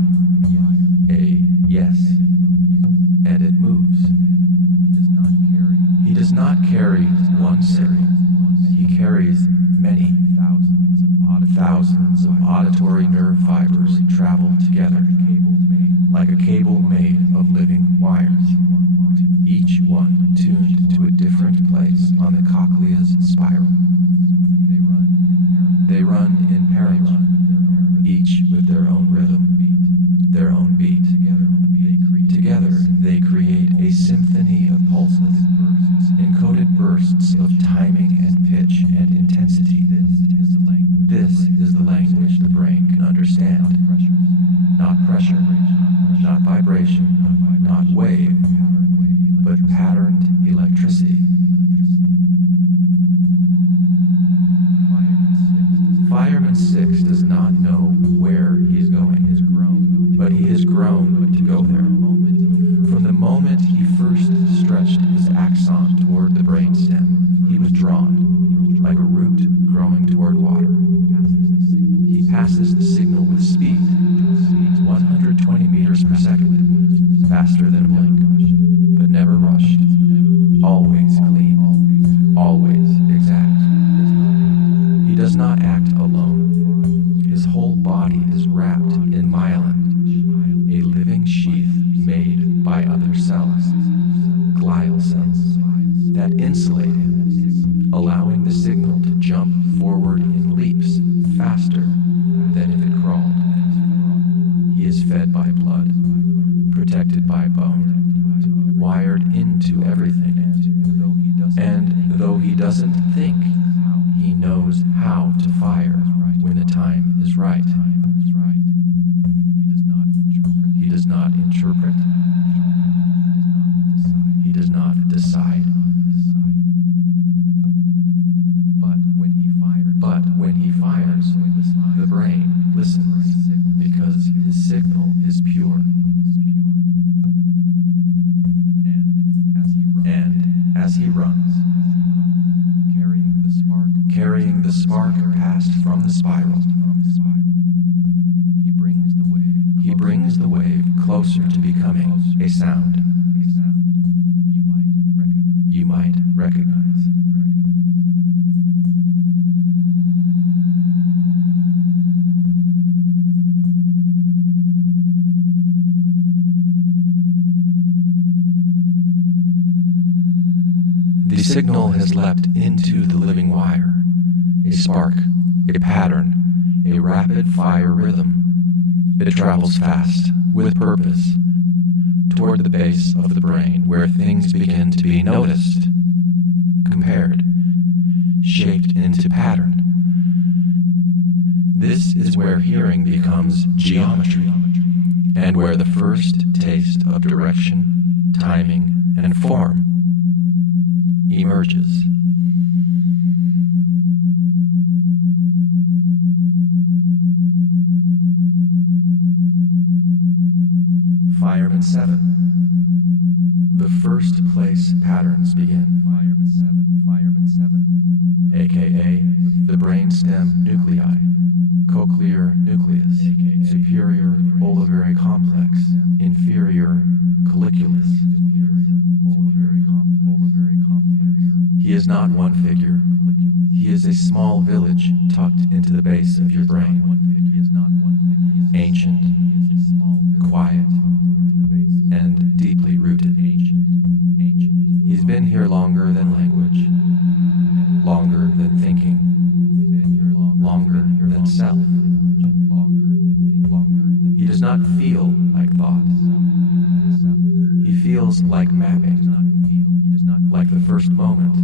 a yes, and it moves. He does not carry one signal. He carries many thousands of auditory nerve fibers travel together, like a cable made of living wires, each one tuned to a different place on the cochlea's spiral. They run in parallel, each with their own rhythm, their own beat. Together they create a symphony of pulses, encoded bursts of timing and pitch and intensity. This is the language the brain can understand. Not pressure, not vibration, not wave, but patterned electricity. Fireman 6 does not know where he's going, but he has grown to go there. From the moment he first stretched his axon toward the brainstem, he was drawn, like a root growing toward water. He passes the signal with speed, 120 meters per second, faster than a blink, but never rushed, always clean, always exact. He does not act alone. His whole body is wrapped in myelin, a living sheath made by other cells, glial cells, that insulate him, allowing the signal to jump forward in leaps faster than if it crawled. He is fed by blood, protected by bone, wired into everything. And though he doesn't think, he knows how to fire when the time is right. He does not interpret. He does not decide. But when he fires, the brain listens because his signal is pure. And as he runs, carrying the spark passed from the spiral, he brings the wave closer to becoming a sound you might recognize. The signal has leapt into the living wire, a spark, a pattern, a rapid-fire rhythm. It travels fast, with purpose, toward the base of the brain where things begin to be noticed, compared, shaped into pattern. This is where hearing becomes geometry, and where the first taste of direction, timing, and form emerges. Fireman 7. The first place patterns begin. Fireman 7. AKA the brainstem nuclei, cochlear nucleus, superior olivary complex, inferior colliculus. He is not one figure. He is a small village tucked into the base of your brain. Ancient, quiet, and deeply rooted. He's been here longer than language, longer than thinking, longer than self. He does not feel like thoughts. He feels like mapping, like the first moment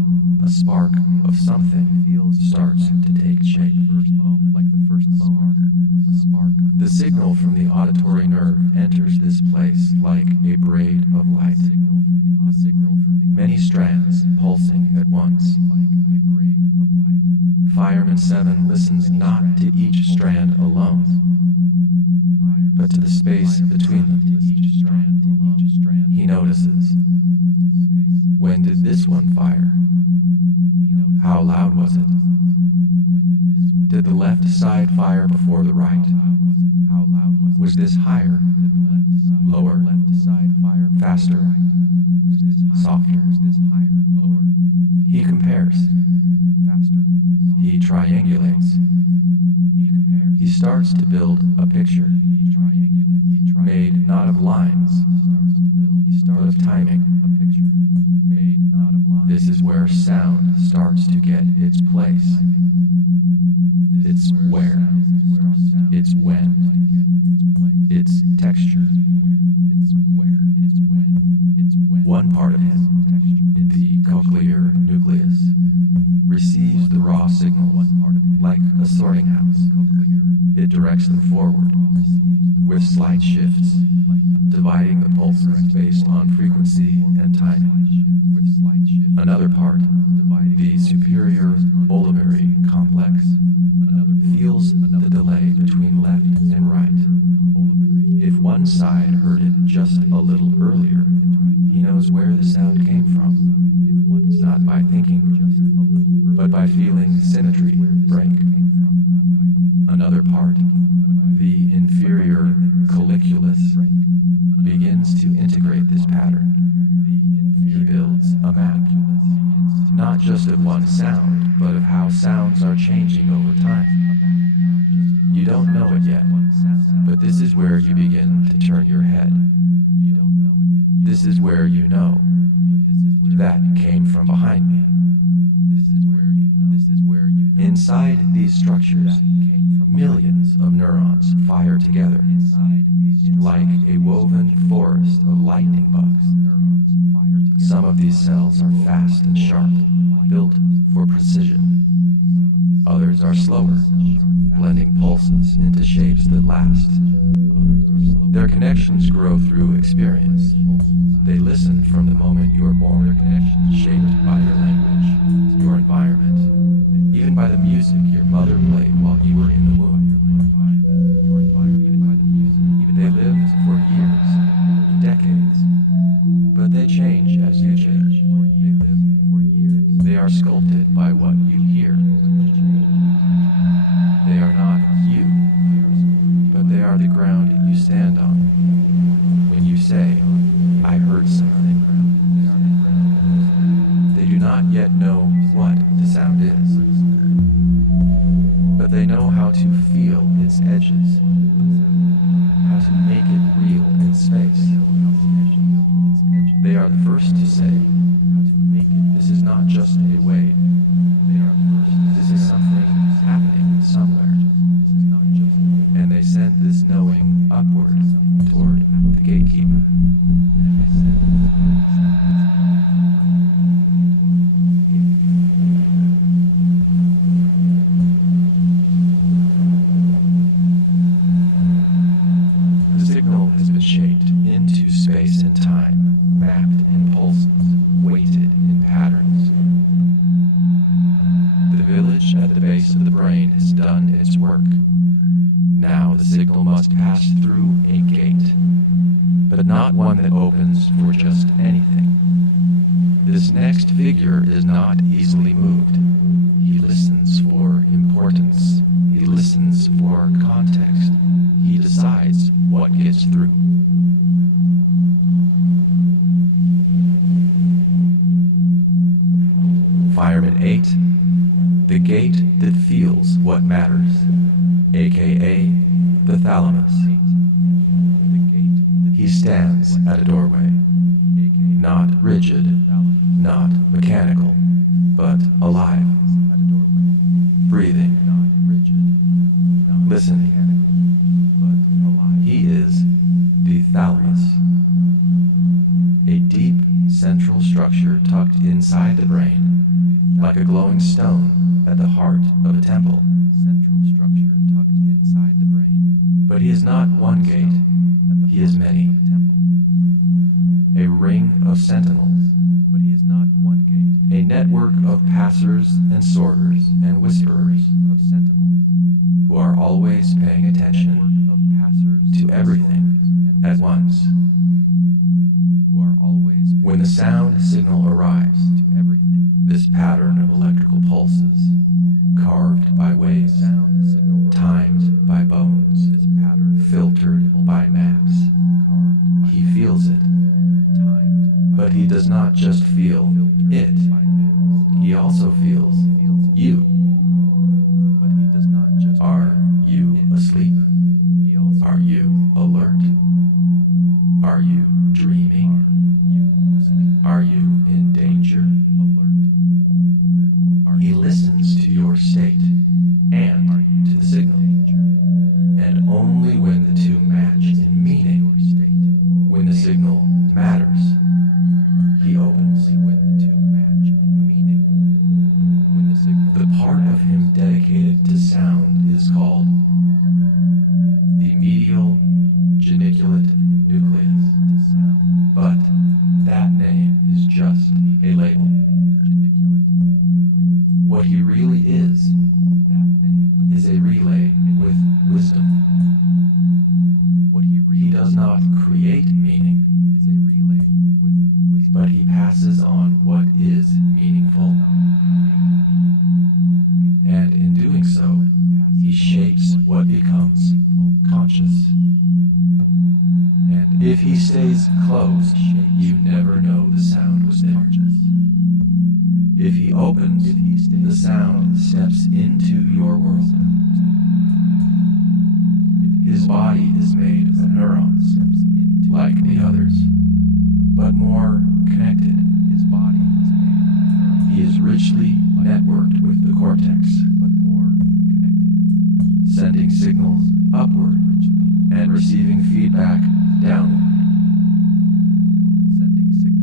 a spark of something starts to take shape. The signal from the auditory nerve enters this place like a braid of light, many strands pulsing at once. Fireman 7 listens not to each strand alone, but to the space between them. He notices, when did this one fire? How loud was it? Did the left side fire before the right? Was this higher, lower, faster, softer? He compares. He triangulates. He starts to build a picture, made not of lines, but of timing. This is where sound starts to get its place. It's where. It's when. It's texture. One part of him, the cochlear nucleus, receives the raw signals like a sorting house. It directs them forward with slight shifts, dividing the pulses based on frequency and timing. Another part, the superior olivary complex, feels the delay between left and right. If one side heard it just a little earlier, he knows where the sound came from, not by thinking, but by feeling symmetry break. Another part, the inferior colliculus, begins to integrate this pattern. He builds a map, not just of one sound, but of how sounds are changing over time. You don't know it yet, but this is where you begin to turn your head. This is where you know. That came from behind me. Inside these structures, millions of neurons fire together, like a woven forest of lightning bugs. Some of these cells are fast and sharp, built for precision. Others are slower, blending pulses into shapes that last. Their connections grow through experience. They listen from the moment you are born, shaped by your language, your environment, even by the music your mother played while you were in the womb. They live for years, decades, but they change as you change. They are sculpted by what you hear. They are not you, but they are the ground you stand on. When you say, I heard something, they do not yet know what the sound is, but they know how to feel its edges, how to make it real in space. They are the first to say, this is not just a wave. This is something happening somewhere. And they send this knowing upward toward the gatekeeper. The signal has been shaped into space and time, mapped in pulses, weighted in patterns. The village at the base of the brain has done its work. Now the signal must pass through a gate, but not one that opens for just anything. This next figure is not easily moved. He listens for importance. He listens for context. He decides what gets through. Fireman 8, the gate that feels what matters, aka the thalamus. He stands at a doorway, not rigid, not mechanical, but alive, breathing, listening. He is the thalamus, a is not one gate, he is many. A ring of sentinels, but he is not one gate. A network of passers and sorters and whisperers of sentinels, who are always paying attention to everything at once. When the sound signal arrives, this pattern of electrical pulses, carved by waves, timed by bones, filtered by maps, he feels it. But he does not just feel it, he also feels you. Are you asleep? Are you alert? Are you dreaming? Are you in danger? He listens to your state and to the signal. And only when the two match in meaning, when the signal matters, he opens. The part of him dedicated to sound is called the medial geniculate nucleus. But that name is just a label. What he really is a relay with wisdom. He does not create meaning, but he passes on what is meaningful. And in doing so, he shapes what becomes conscious. And if he stays closed, you never know the sound was there. If he opens, the sound steps into your world. His body is made of neurons, like the others, but more connected. He is richly networked with the cortex, sending signals upward and receiving feedback downward.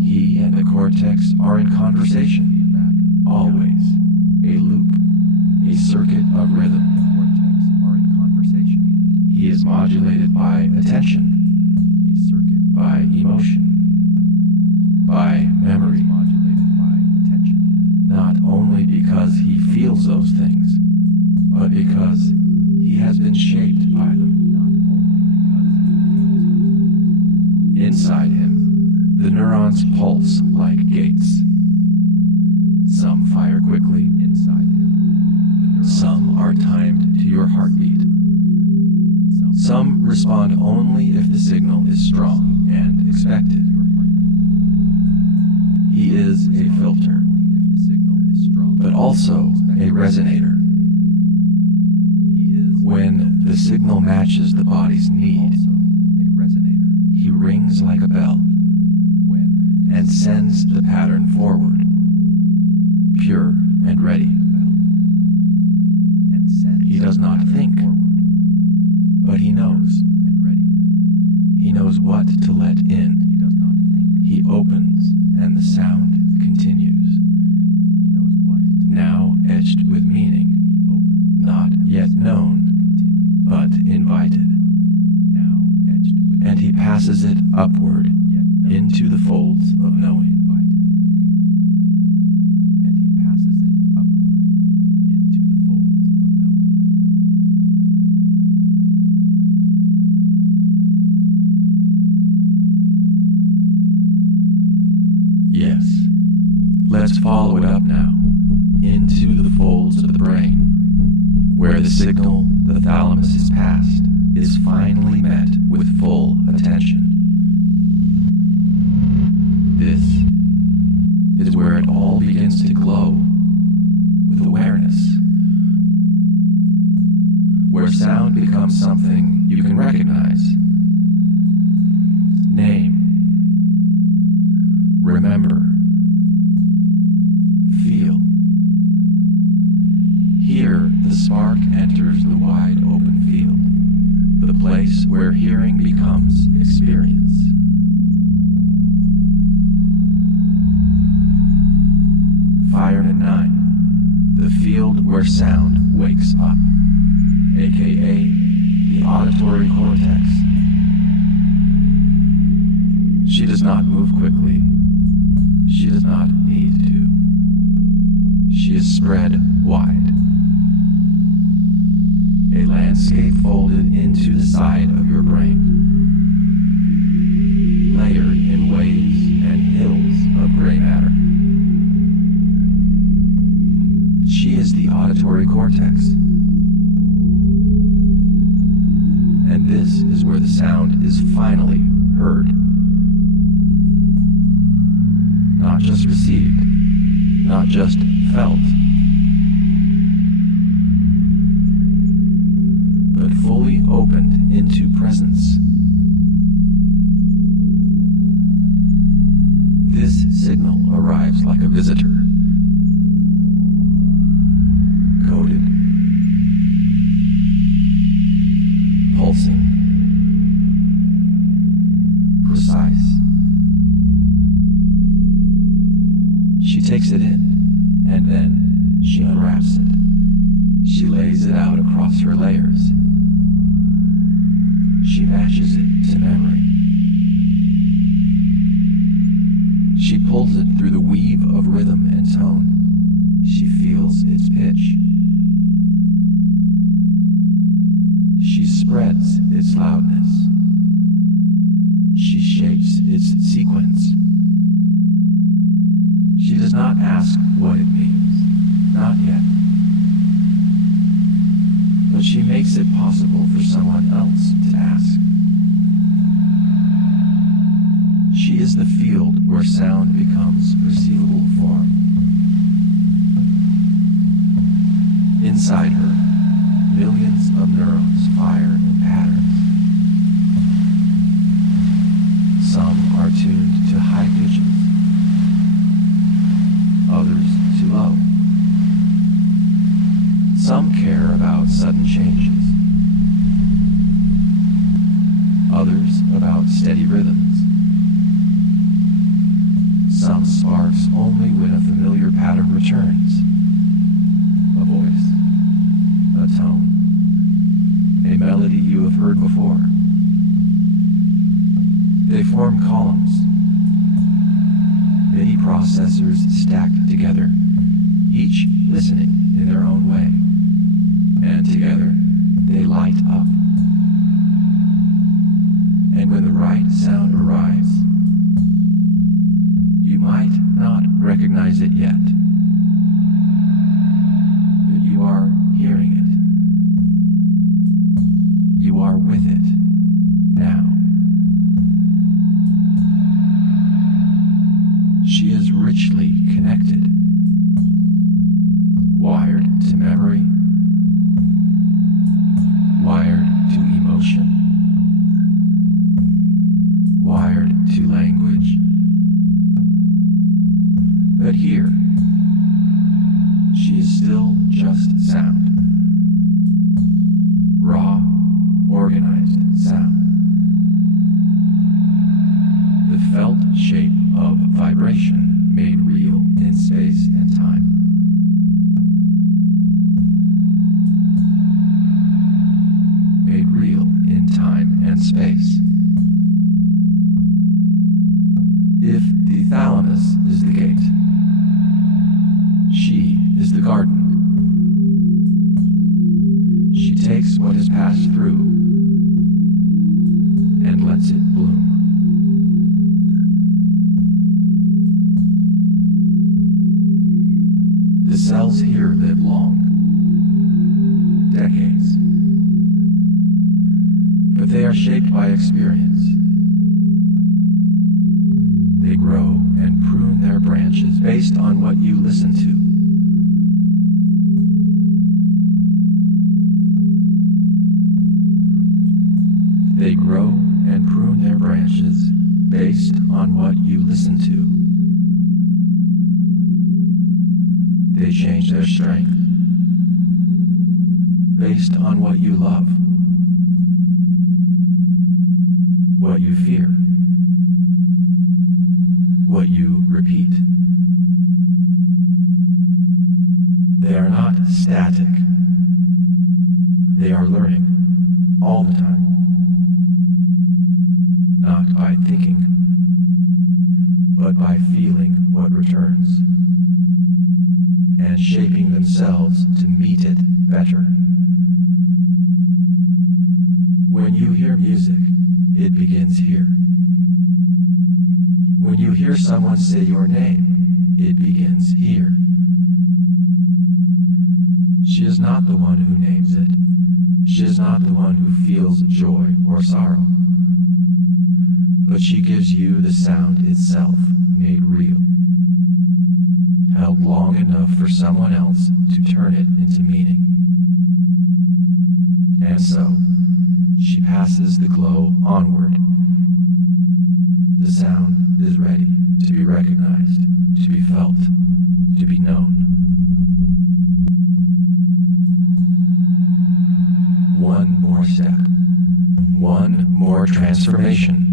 He and the cortex are in conversation, always, a loop, a circuit of rhythm. He is modulated by attention, by emotion, by memory. Not only because he feels those things, but because he has been shaped by them. Inside him, the neurons pulse like gates. Some fire quickly inside him. Some are timed to your heartbeat. Some respond only if the signal is strong and expected. He is a filter, but also a resonator. When the signal matches the body's need, he rings like a bell and sends the pattern forward, pure and ready. He does not think, but he knows. He knows what to let in. He opens and the sound continues. Now etched with meaning, not yet known, but invited. And he passes it upward into the folds of knowing. Yes, let's follow it up now, into the folds of the brain, where the signal the thalamus is passed is finally met with full attention. This is where it all begins to glow with awareness, where sound becomes something you can recognize, name, remember, feel. Here, the spark enters the wide open field, the place where hearing becomes experience. Fireman 9, the field where sound wakes up, aka the auditory cortex. She does not move quickly. She does not need to. She is spread wide. A landscape folded into the side of your brain, layered in waves and hills of gray matter. She is the auditory cortex. And this is where the sound is finally heard. Not just received, not just felt, but fully opened into presence. This signal arrives like a visitor, coded, pulsing, precise. She takes it in, and then she unwraps it. She lays it out across her layers. She matches it to memory. She pulls it through the weave of rhythm and tone. She feels its pitch. She spreads its loudness. She shapes its sequence. She does not ask what it means, not yet. But she makes it possible for someone else to ask. She is the field where sound becomes perceivable form. Inside her, millions of neurons fire in patterns. Some are tuned to high pitches, others too low. Some care about sudden changes, others about steady rhythms. Some sparks only when a familiar pattern returns. A voice, a tone, a melody you have heard before. They form columns, many processors stacked together, each listening in their own way, and together they light up. And when the right sound arrives, you might not recognize it yet, but you are hearing it. You are with it now. She is richly connected, wired to memory, wired to emotion, wired to language. But here, she is still just sound. Raw, organized sound. The felt shape of vibration made real in space and time. Made real in time and space. If the thalamus is the gate, she is the garden. She takes what has passed through and lets it bloom. The cells here live long, decades, but they are shaped by experience. They grow and prune their branches based on what you listen to. They grow and prune their branches based on what you listen to. They change their strength based on what you love. what you fear, what you repeat. They are not static. They are learning all the time. Not by thinking, but by feeling what returns and shaping themselves to meet it better. When you hear music, it begins here. When you hear someone say your name, it begins here. She is not the one who names it. She is not the one who feels joy or sorrow. But she gives you the sound itself made real, held long enough for someone else to turn it into meaning. And so, she passes the glow onward. The sound is ready to be recognized, to be felt, to be known. One more step, one more transformation.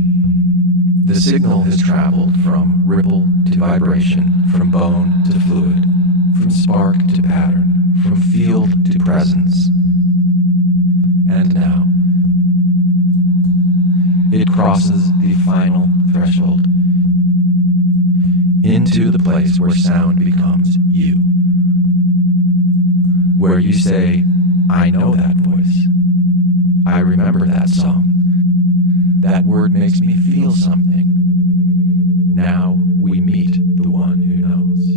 The signal has traveled from ripple to vibration, from bone to fluid, from spark to pattern, from field to presence. And now, it crosses the final threshold into the place where sound becomes you. Where you say, I know that voice. I remember that song. That word makes me feel something. Now we meet the one who knows.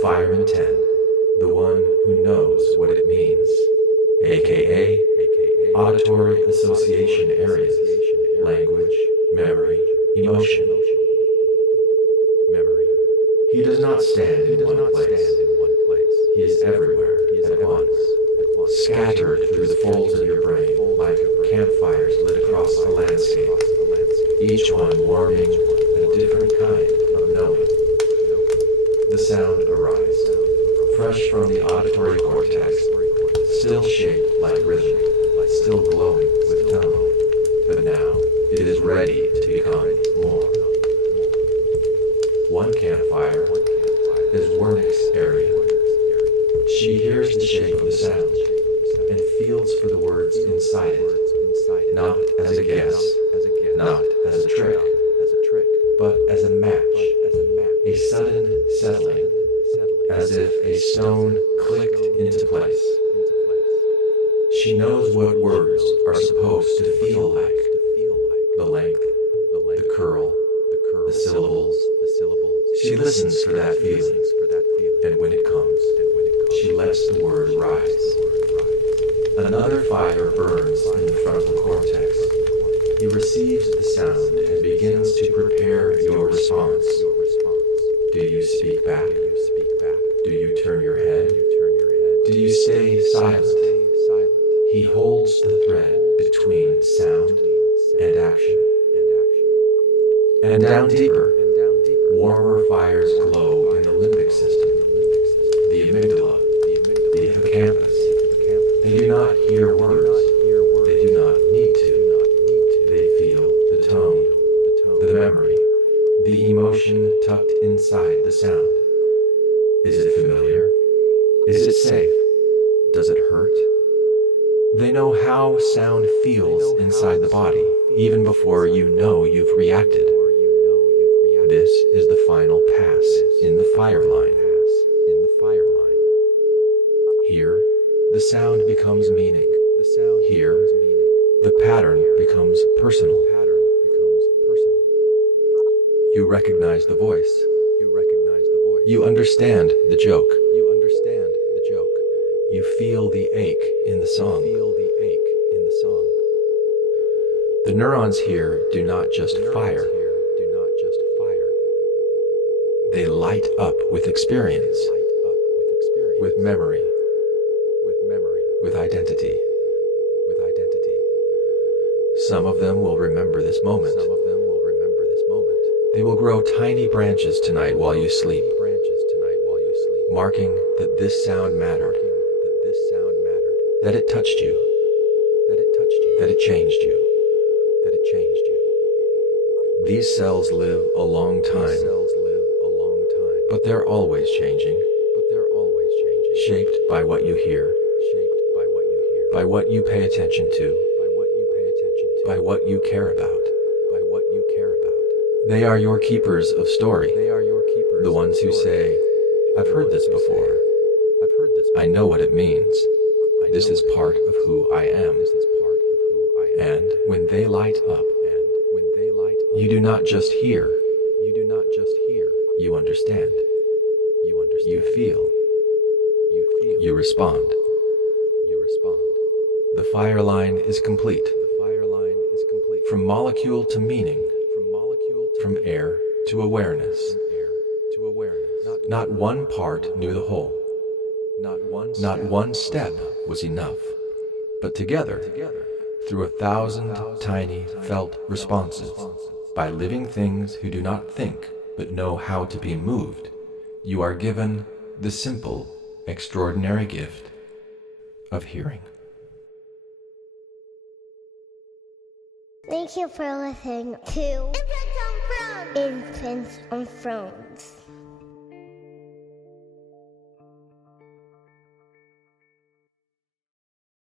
Fireman 10, the one who knows what it means, aka auditory association areas, language, memory, emotion. He does not stand in one place. He is everywhere at once, scattered through the folds of your brain like campfires lit across a landscape, each one warming a different kind of knowing. The sound arrives, fresh from the auditory cortex, still shaped like rhythm, still glowing with tone, but now it is ready to become more. One campfire is Wernick's area. She hears the shape of the sound and feels for the words inside it, not as a guess, not as a trick, but as a match. A sudden settling, as if a stone clicked into place. She knows what words are supposed to feel like. The length, the curl, the syllables. She listens for that feeling, and when it comes, she lets the word rise. Another fire burns in the frontal cortex. He receives the sound and begins to prepare your response. Do you speak back? Do you turn your head? Do you stay silent? He holds the thread between sound and action. And down deeper, warmer fires glow in the limbic system, the amygdala, the hippocampus. They do not hear words. They do not need to. They feel the tone, the memory, the emotion tucked inside the sound. Is it familiar? Is it safe? Does it hurt? They know how sound feels inside the body, even before you know you've reacted. This is the final pass in the fire line. Here, the sound becomes meaning. Here, the pattern becomes personal. You recognize the voice. You understand the joke. You feel the ache in the song. The neurons here do not just fire. They light up with experience, with memory, with identity. With identity. Some of them will remember this moment. Some of them will remember this moment. They will grow tiny branches tonight while you sleep. Marking that this sound mattered. That this sound mattered. That it touched you. That it touched you. That it changed you. That it changed you. These cells live a long time. But they're always changing. Shaped by what you hear. By what you pay attention to. By what you care about. They are your keepers of story. The ones who say, I've heard this before. I know what it means. This is part of who I am. And when they light up, you do not just hear. You understand. You feel. You respond. The fire line is complete. From molecule to meaning. From air to awareness. Not one part knew the whole. Not one step was enough. But together, through 1,000 tiny felt responses, by living things who do not think but know how to be moved, you are given the simple, extraordinary gift of hearing. Thank you for listening to Infants on Thrones.